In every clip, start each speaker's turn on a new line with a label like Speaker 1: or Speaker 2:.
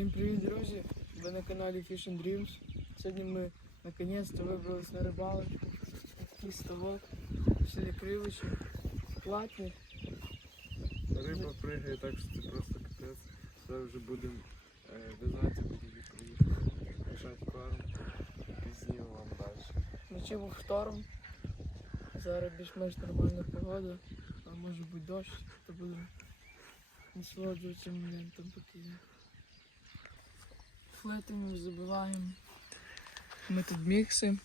Speaker 1: Всім привіт, друзі! Ви на каналі Fish and Dreams. Сьогодні ми наконець-то вибрались на рибалочку. Такий ставок, в селі Кривичі. Платний.
Speaker 2: Риба пригає так, що це просто капець. Зараз вже будемо е, вязати, будемо приїхати, мішати корм. Пізнію вам далі.
Speaker 1: Вночі був шторм. Зараз більш-менш нормальна погода, а може бути дощ, то будемо насолоджуватися моментом поки. Флетимо, забиваємо. Ми тут мікси.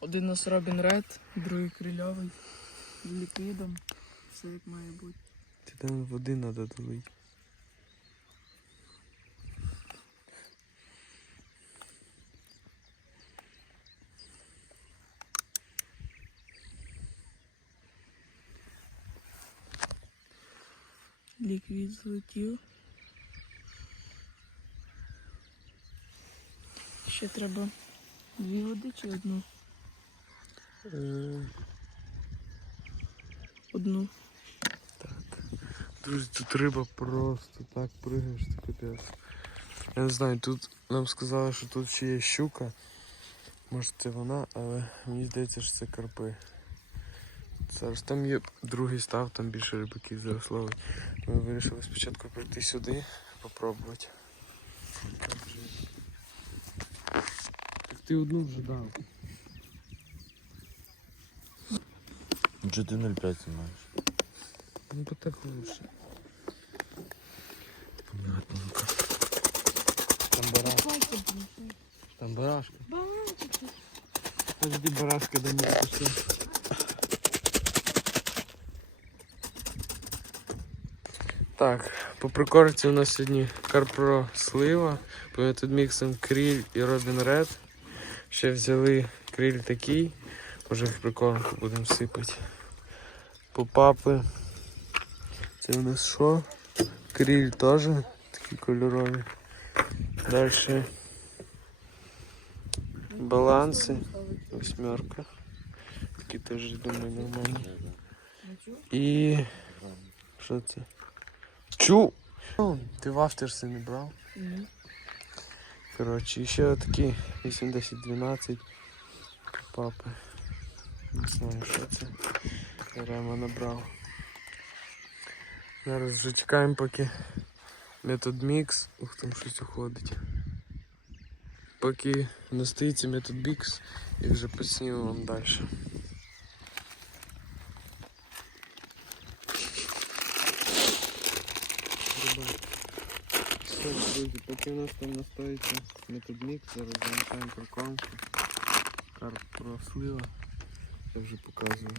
Speaker 1: Один у нас Робін Ред, другий крильовий. З ліквідом. Все як має бути.
Speaker 2: Ти там води треба долити.
Speaker 1: Ліквід злетів. Ще треба дві води чи одну?
Speaker 2: Е,
Speaker 1: Одну.
Speaker 2: так. Друзі, тут риба просто так пригає, що капець. Я не знаю, тут нам сказали, що тут ще є щука. Може це вона, але мені здається, що це карпи. Зараз там є другий став, там більше рибаків заросло. Ми вирішили спочатку прийти сюди, попробувати. Так вже- Так ти одну вже дав.
Speaker 3: Чого ти 0,5 знімаєш?
Speaker 2: Ну бо так лучше.
Speaker 3: Понятненько.
Speaker 2: Там барашка. Там барашка. Подожди, барашка до них пішла. Так, по прикорці у нас сьогодні карпро слива. Тут міксом кріль і Робін Ред. Ще взяли кріль такий. Може в прикормку будемо сипати. Попапи. Це у нас що? Кріль теж такі кольорові. Далі баланси. Восьмерка. Такі теж, думаю, нормальні. І. Що це? Чу! Ти в авторси не брав?
Speaker 1: Ні.
Speaker 2: Коротше, і ще такі 8-10-12 папи. Не знаю, що це. Рема набрав. Зараз вже чекаємо, поки метод мікс. Ух, там щось уходить. Поки настоїться метод мікс і вже посніму вам далі. Все, друзі, поки у нас там настоїться метод мікс, зараз замішаємо прикормку. Карп прослива. Я вже показую.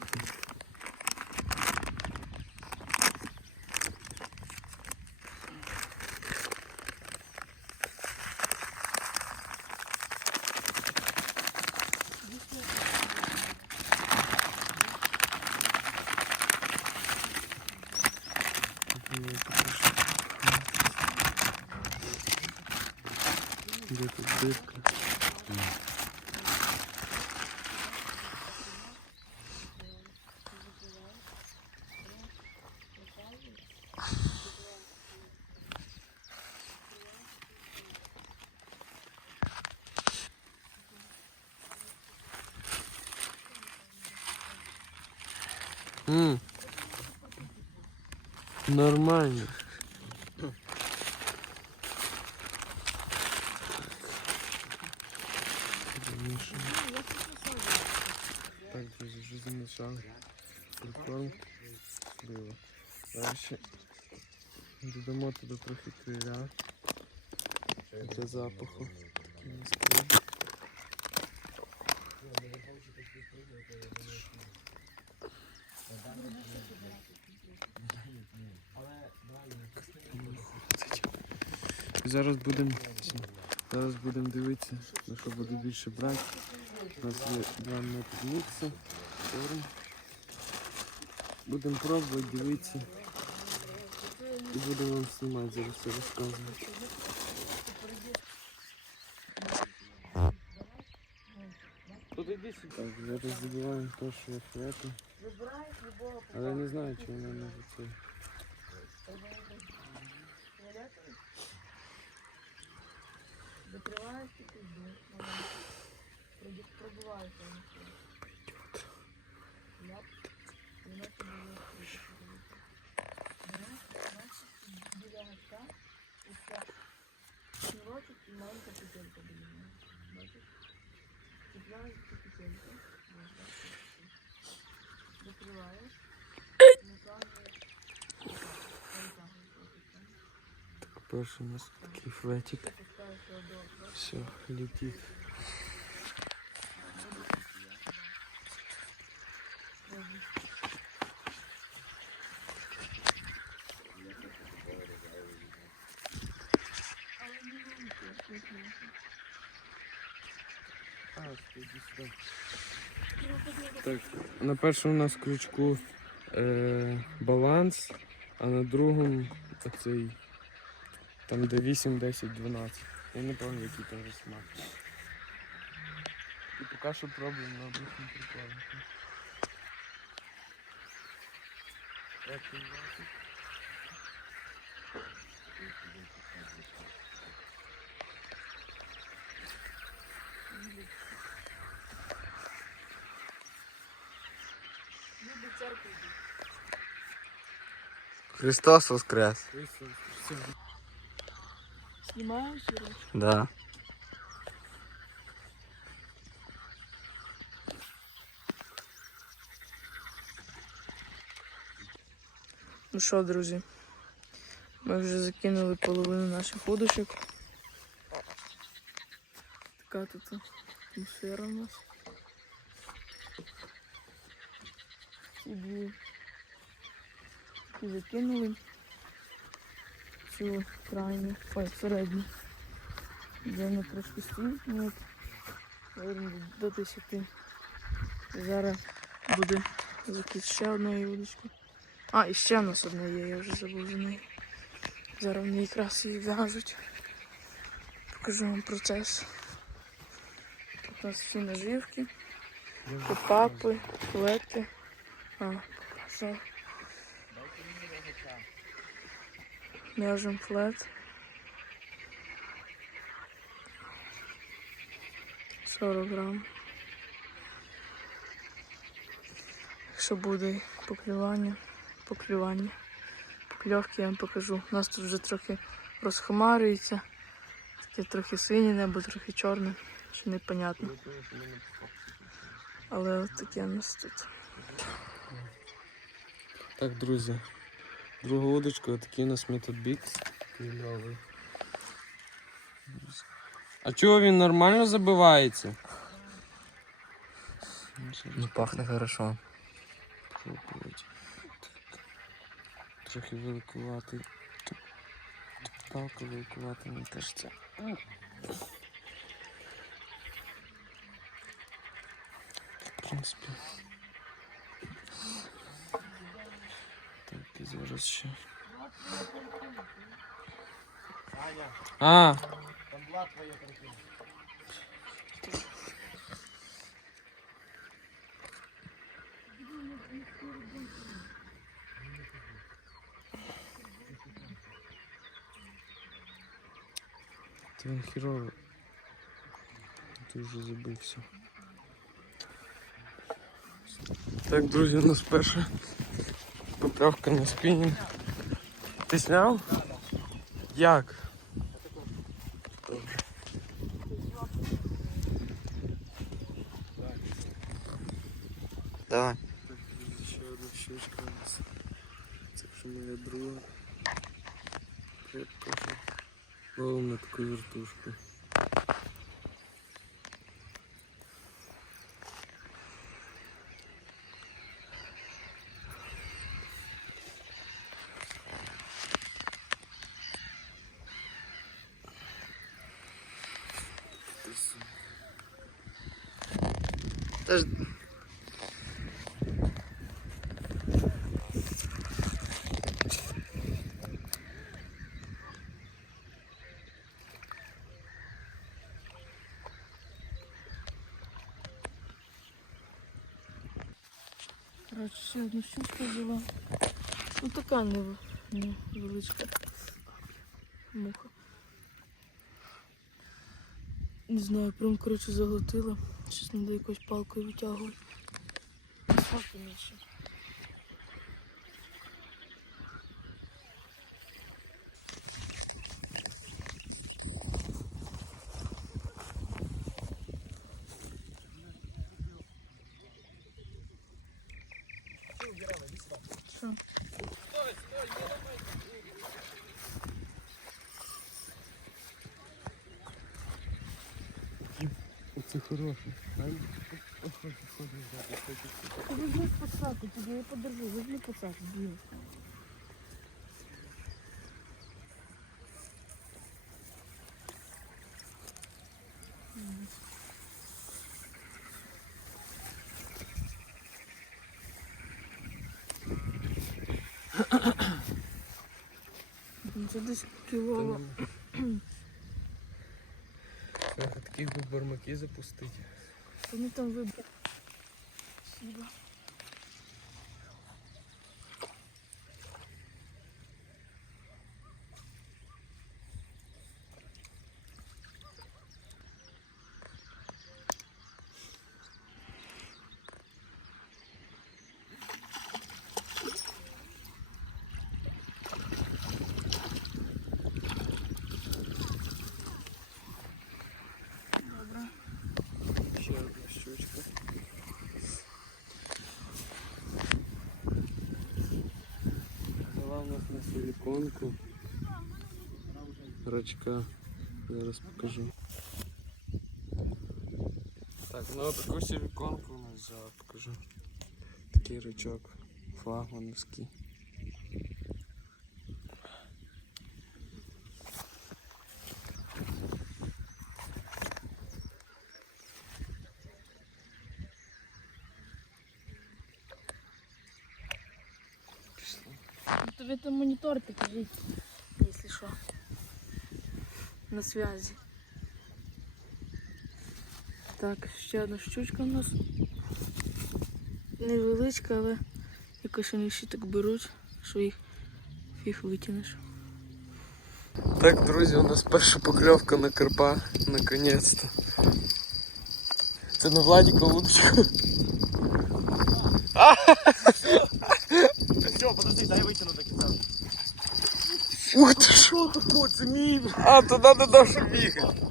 Speaker 2: Де тут дырка? М. Нормально. Туди трохи криля. Для запаху. І Зараз будемо зараз будемо дивитися, на що буде більше брати. У нас є два метри мікса. Будемо пробувати, дивитися. І будемо вам знімати, зараз все розказувати. Так, зараз забиваємо те, що я флету. Але я не знаю, чи вона може це.
Speaker 1: Закриваєш і пізду. Пробиваєш воно. Ляп. І воно тобі відкрити. Береш, значить, біля гачка, і все. Шнурочок і маленька петелька біля нього. Бачиш? Цепляєш цю петельку. Ось так, ось так. Закриваєш. Натягуєш. Перетягуєш отут, так.
Speaker 2: Перший у нас такий флетик.
Speaker 1: Запускаєш його до отвору.
Speaker 2: Все, летить. Так, на першому у нас крючку е, баланс, а на другому оцей там де 8, 10, 12. Я не пам'ятаю, який там смак. І поки що пробуємо на обичному бачиш?
Speaker 1: Йдуть.
Speaker 3: Христос воскрес.
Speaker 2: Все, все.
Speaker 1: Знімаєш
Speaker 3: Да.
Speaker 1: Ну що, друзі, ми вже закинули половину наших удочок. Така тут атмосфера у нас. Ці дві і закинули цю крайню, ой, середню. Де вона трошки стоїть, ну до 10. Зараз буде закид ще одної удочки. А, і ще в нас одна є, я вже забув за неї. Зараз вони якраз її в'яжуть. Покажу вам процес. Тут у нас всі наживки, попапи, флети. А, показав. В'яжемо флет. 40 грам. Якщо буде поклювання, поклювання, покльовки я вам покажу. У нас тут вже трохи розхмарюється. Таке трохи синє небо, трохи чорне, ще непонятно. Але от таке у нас тут.
Speaker 2: Так, друзі. Друга удочка, такий у нас метод бікс. А чого він нормально забивається?
Speaker 3: Ну пахне хорошо.
Speaker 2: Пробувати. Трохи великуватий. Палка великувата, мені кажеться. В принципі. Так, і зараз ще. А, Це він хірово. Ти вже забився. Так, друзі, у нас перша поправка на спінінг. Ти зняв? Як? Добре.
Speaker 3: Давай.
Speaker 2: Так, друзі, ще одна щучка у нас. Це вже моя друга. Рибка вже. Ловимо на таку вертушку.
Speaker 3: Теж
Speaker 1: Коротше, ще одну щучку взяла. Ну така не, не. Муха. Не знаю, прям коротше заглотила. Щось треба якоюсь палкою витягувати. Асфальту менше. Що?
Speaker 2: Оце хороше.
Speaker 1: Ти візьми посадку, тобі я подержу, візьми посадку, блін. Ну, Це десь кіло.
Speaker 2: Таких би бармаки запустити.
Speaker 1: Вони там вибрали.
Speaker 2: Рачка. Зараз покажу. Так, ну таку силиконку у нас взяла, покажу. Такий рачок. Флагмановський. Пішло.
Speaker 1: Ну, Тобі там монітор покажіть, якщо що. На связі. Так, ще одна щучка у нас. Невеличка, але якось вони всі так беруть, що їх фіг витягнеш.
Speaker 2: Так, друзі, у нас перша покльовка на карпа, наконец-то. Це на Владіка удочка.
Speaker 4: Все, подожди, дай витягну до кінця.
Speaker 2: Ух ти що?
Speaker 4: Це мій.
Speaker 2: А, туди не дав, щоб бігати.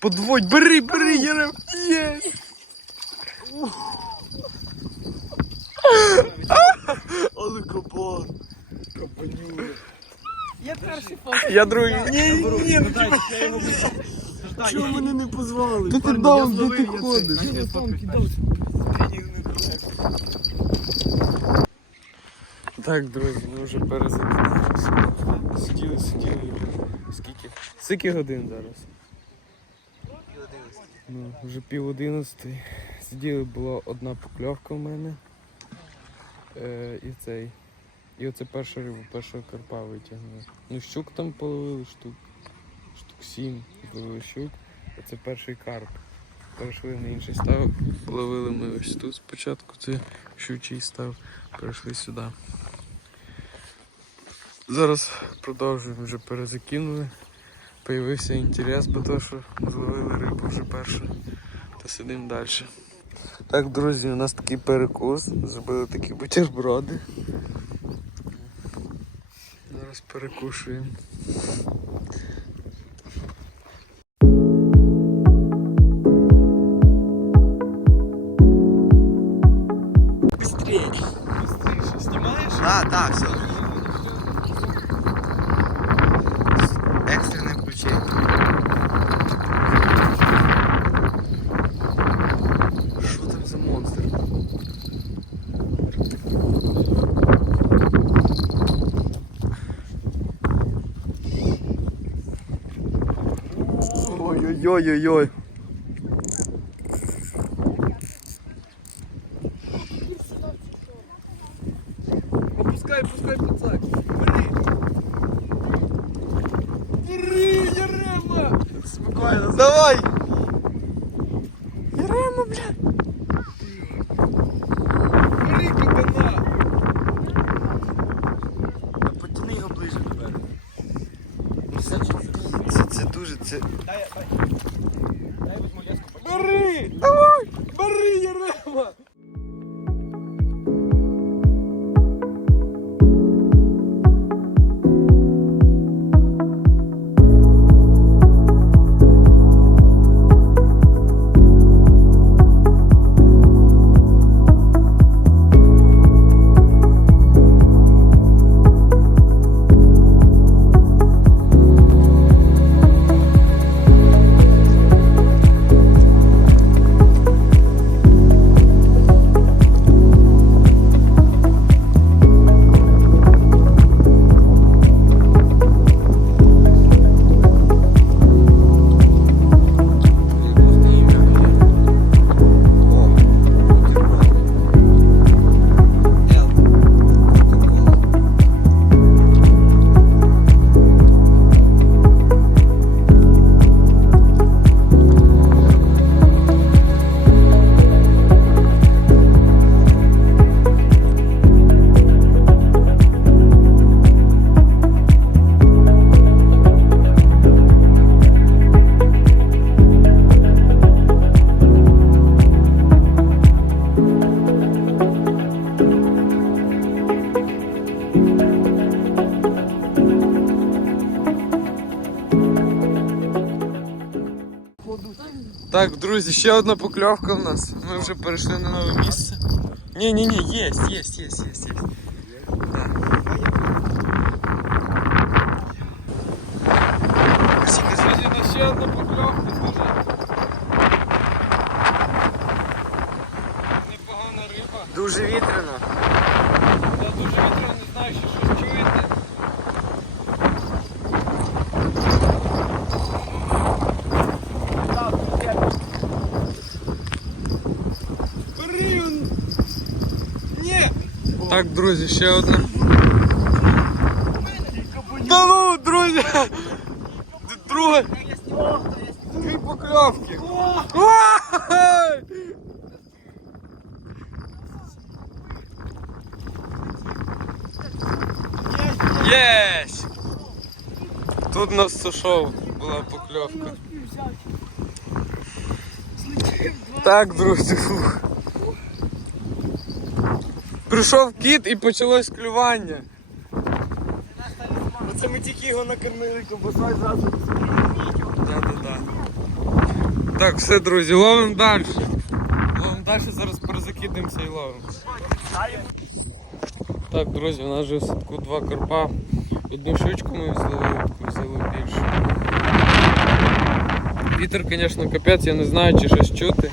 Speaker 2: Подводь, бери, бери, Єрем. Є.
Speaker 4: Але кабан. Кабанюра.
Speaker 1: Я перший фото.
Speaker 2: Я другий. Ні,
Speaker 4: Ні,
Speaker 2: ні,
Speaker 4: ну я йому
Speaker 2: Чого мене не позвали?
Speaker 4: Та
Speaker 2: ти дав, де ти ходиш? Так, друзі, ми вже перезакинулися. Сиділи, сиділи. Скільки? Скільки годин зараз? Ну, вже пів одинадцятої. Сиділи, була одна покльовка в мене. Е, і цей. І оце перша риба, першого карпа витягнули. Ну, щук там половили штук. Штук сім зловили щук. А це перший карп. Перейшли на інший ставок. Ловили ми ось тут спочатку, це щучий став. Перейшли сюди. Зараз продовжуємо, вже перезакинули. Появився інтерес, бо то, що зловили рибу вже першу. Та сидимо далі. Так, друзі, у нас такий перекус. Зробили такі бутерброди. Зараз перекушуємо. Ой-ой-ой-ой-ой. Так, друзі, ще одна покльовка в нас. Ми вже перейшли на нове місце. Ні, ні, ні, є, є, є, є, є.
Speaker 4: Друзі, на ще одна покльовка,
Speaker 2: Так, друзі, ще одна. Да ну, друзі! Друга.
Speaker 4: Дві покльовки!
Speaker 2: Ой! Єсть! Тут нас сушов була покльовка. Так, друзі, фух. Прийшов кіт і почалось клювання.
Speaker 4: Оце ми тільки його накормили, ковбасою зразу.
Speaker 2: Да-да-да. Так, все, друзі, ловимо далі. Ловимо далі, зараз перезакидаємося і ловимо. Так, друзі, у нас вже в садку два карпа. Одну щучку ми взяли, взяли більше. Вітер, звісно, капець, я не знаю, чи щось чути.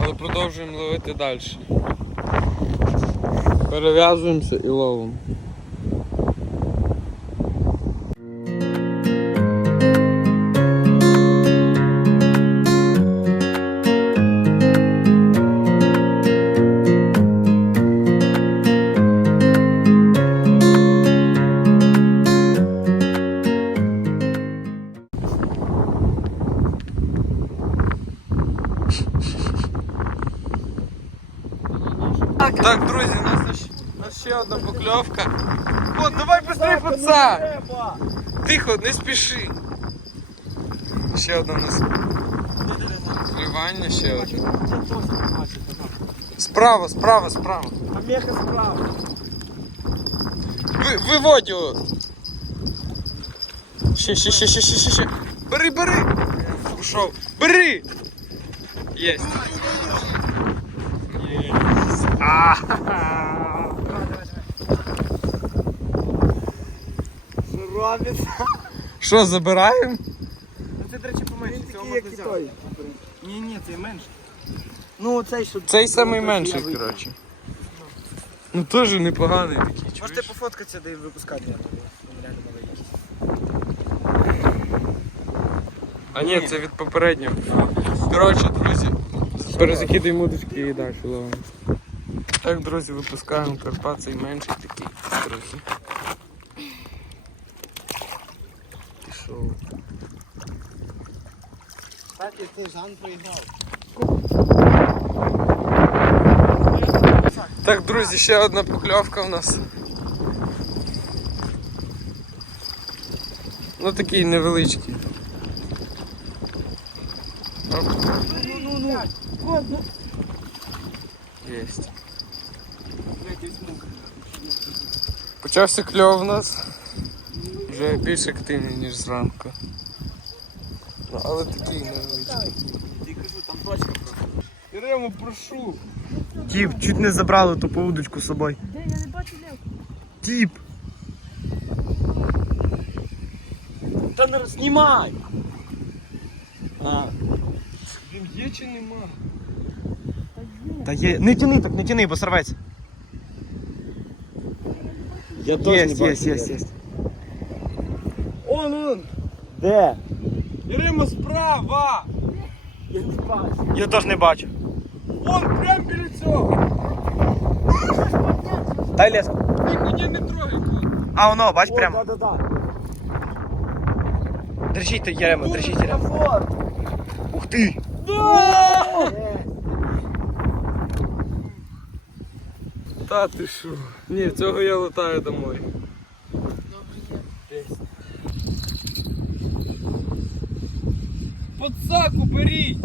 Speaker 2: Але продовжуємо ловити далі. Перев'язуємося і ловимо. Так, друзі, у нас ще- у нас ще одна покльовка. О, давай быстрее, пацан! Тихо, не спіши. Ще одна у нас. Клювання ще одне. Справа, справа, справа.
Speaker 4: А меха справа.
Speaker 2: Ви, виводь його. Ще, ще, ще, ще, ще, ще, ще. Бери, бери. Ушов. Бери. Єсть.
Speaker 4: Що робиться?
Speaker 2: Що, забираємо?
Speaker 4: Ну це, до речі, поменше, цього можна взяти. Ні, ні, це менше.
Speaker 5: Ну, цей що.
Speaker 2: Цей самий менший, коротше. Ну теж непоганий такий.
Speaker 5: Можете пофоткатися, де випускати я реально малий є.
Speaker 2: А ні, це від попереднього. Коротше, друзі, перезакидаємо удочки і далі ловимо. Так, друзі, випускаємо Карпат, цей менший такий трохи. Пішов.
Speaker 5: Кстати, ти Жан проіграв.
Speaker 2: Так, друзі, ще одна покльовка у нас. Ну такий невеличкий.
Speaker 1: Ну, ну, ну.
Speaker 2: Єсть. Почався кльов у нас. Вже більш активний, ніж зранку. Ну, але такий невеличкий.
Speaker 4: Ти кажу, там точка просто.
Speaker 2: Ірему, прошу.
Speaker 5: Тіп, чуть не забрали ту повудочку з собою.
Speaker 1: Де я не бачу лев.
Speaker 5: Тіп!
Speaker 4: Та не знімай! А.
Speaker 2: Він є чи нема?
Speaker 5: Та є. Не тяни так, не тяни, бо сорветься.
Speaker 4: Я
Speaker 5: Єсть, єсть, єсть, єсть.
Speaker 2: Он, он!
Speaker 5: Де?
Speaker 2: Ірема, справа!
Speaker 5: Я теж не бачу.
Speaker 2: Вон, прям біля цього!
Speaker 5: Дай леску.
Speaker 2: Ти мене не трогай, кот.
Speaker 5: А воно, бач прямо.
Speaker 4: Да, да, да.
Speaker 5: Держіть, Єремо, держіть, Єремо. Ух ти!
Speaker 2: Та ти що? Ні, цього я летаю домой. Подсаку беріть!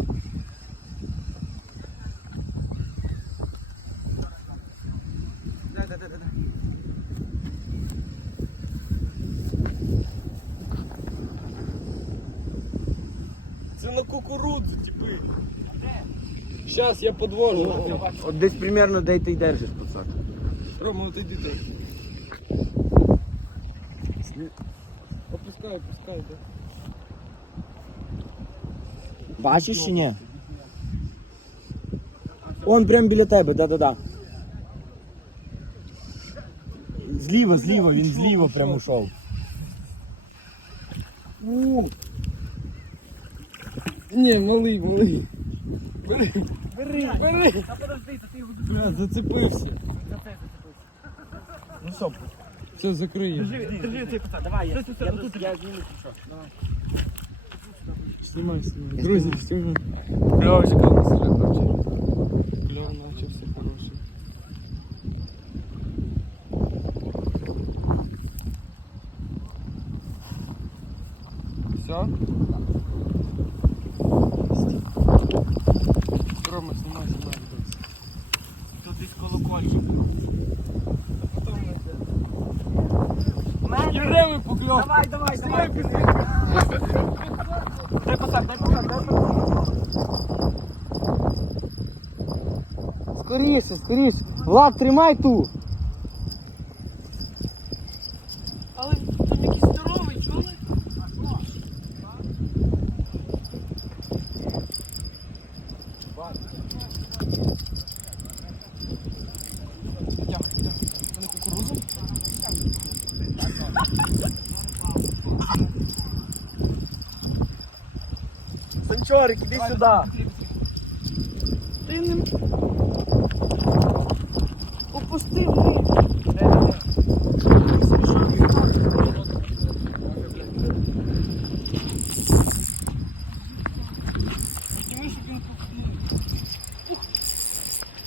Speaker 2: Це на кукурудзу, типи. Зараз я подвожу.
Speaker 5: От десь примерно де ти й держиш, пацак.
Speaker 2: Рома, от іди так. Опускай, опускай, так.
Speaker 5: Бачиш чи ні? Он прям біля тебе, да-да-да. Зліва, зліва, він зліва прям ушов.
Speaker 2: Ні, малий, малий. Бери, бери, бери.
Speaker 4: Та подожди, та ти його
Speaker 2: Бля, зацепився.
Speaker 5: Ну що,
Speaker 2: Все, закриє.
Speaker 4: Держи, держи цей пацан, давай, я, я, тут, я зніму, що. Давай.
Speaker 2: Знімай, знімай. Друзі, Стюга. Кльовочка у нас вже навчив. Кльов навчився хороший. Все? Рома, знімай, знімай. дивись.
Speaker 4: Тут десь колокольчик.
Speaker 2: Єреми покльов.
Speaker 4: Давай, давай, давай. Дай пацан, дай пацан, дай пацан.
Speaker 5: Скоріше, скоріше. Влад, тримай ту.
Speaker 1: Але там якийсь здоровий, чули?
Speaker 5: Санчорик, іди сюди.
Speaker 1: Ти не... Опустив ми.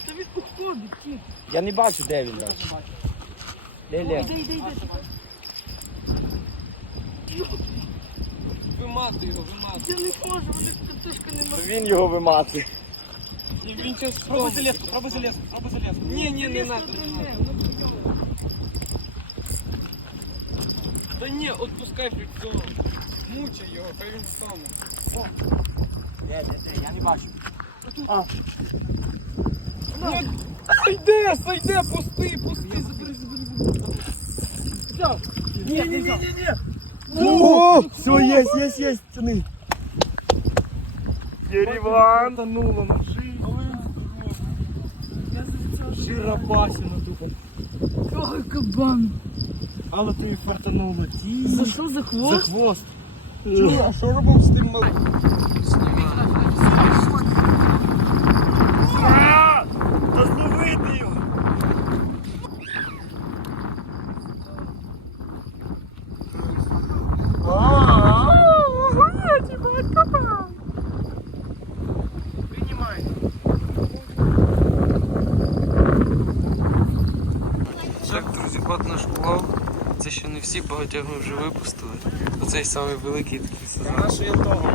Speaker 1: Та він походить, кіт.
Speaker 5: Я не бачу, де він. Де Лев?
Speaker 1: Іди, іди, іди.
Speaker 2: Вимати його, вимати.
Speaker 1: Я не можу, вони катушка не може.
Speaker 5: Він його вимати.
Speaker 2: І він час
Speaker 4: Пробуй залезку, пробуй залезку, пробуй залезку.
Speaker 2: Ні, ні, не надо, не надо. Та ні, отпускай цього. Мучай його, хай він стане.
Speaker 5: Де, де, де, я не бачу.
Speaker 2: Сойде, сойде, пусти, пусти, забери, забери, забери.
Speaker 5: Ні, ні, ні, ні, ні. О, все, есть, есть, есть, тяни.
Speaker 2: Єріван. Тонуло на шиї.
Speaker 5: Широбасина тут.
Speaker 1: Ой, кабан.
Speaker 5: Але ти фартануло. Ті.
Speaker 1: За що, за хвост?
Speaker 5: За
Speaker 1: хвост?
Speaker 2: Чуй, а що робимо з тим малим?
Speaker 5: Та зловити його.
Speaker 2: Так, друзі, от наш улов. Це ще не всі, багатьох вже випустили. Оцей самий великий такий сезон.
Speaker 4: одного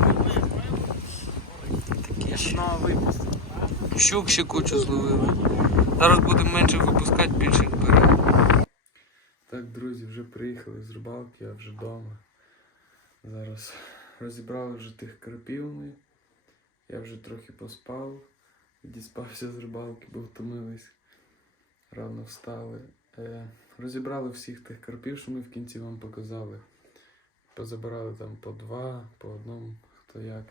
Speaker 4: випусту.
Speaker 2: Щук ще кучу зловили. Зараз будемо менше випускати, більше беремо. Так, друзі, вже приїхали з рибалки, я вже вдома. Зараз розібрали вже тих карпів ми. Я вже трохи поспав, відіспався з рибалки, бо втомились. Рано встали. Е, розібрали всіх тих карпів, що ми в кінці вам показали. Позабирали там по два, по одному, хто як.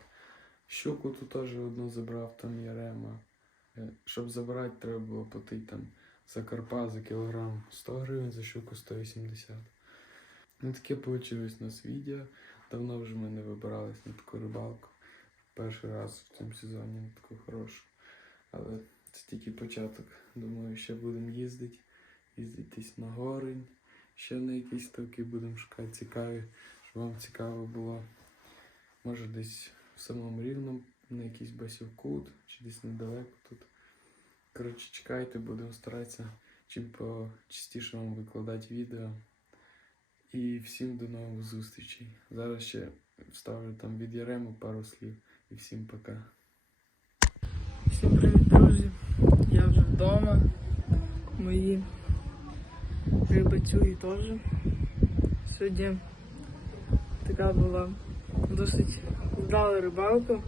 Speaker 2: Щуку тут теж одну забрав, там є рема. Е, Щоб забирати, треба було платити там за карпа за кілограм 100 гривень, за щуку 180. Ну таке вийшло у нас відео. Давно вже ми не вибирались на таку рибалку. Перший раз в цьому сезоні на таку хорошу. Але це тільки початок. Думаю, ще будемо їздити, їздити десь на гори, ще на якісь ставки будемо шукати цікаві, щоб вам цікаво було. Може десь в самому рівному на якийсь басівкут, чи десь недалеко тут. Коротше, чекайте, будемо старатися чим почастіше вам викладати відео. І всім до нових зустрічей. Зараз ще вставлю там від Ярему пару слів. І всім пока.
Speaker 1: Всім привіт, друзі. Я вже вдома. Мої рибацюги теж. Сьогодні така була досить вдала рибалка.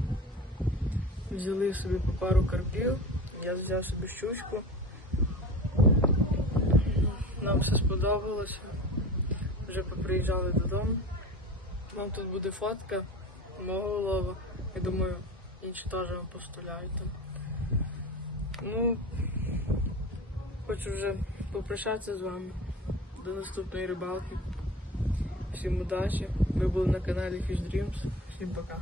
Speaker 1: Взяли собі по пару карпів. Я взяв собі щучку. Нам все сподобалося. Вже поприїжджали додому. Вам тут буде фотка мого лова. Я думаю, інші теж поставляють там. Ну, хочу вже попрощатися з вами. До наступної рибалки. Всім удачі. Ви були на каналі Fish Dreams. Всім пока.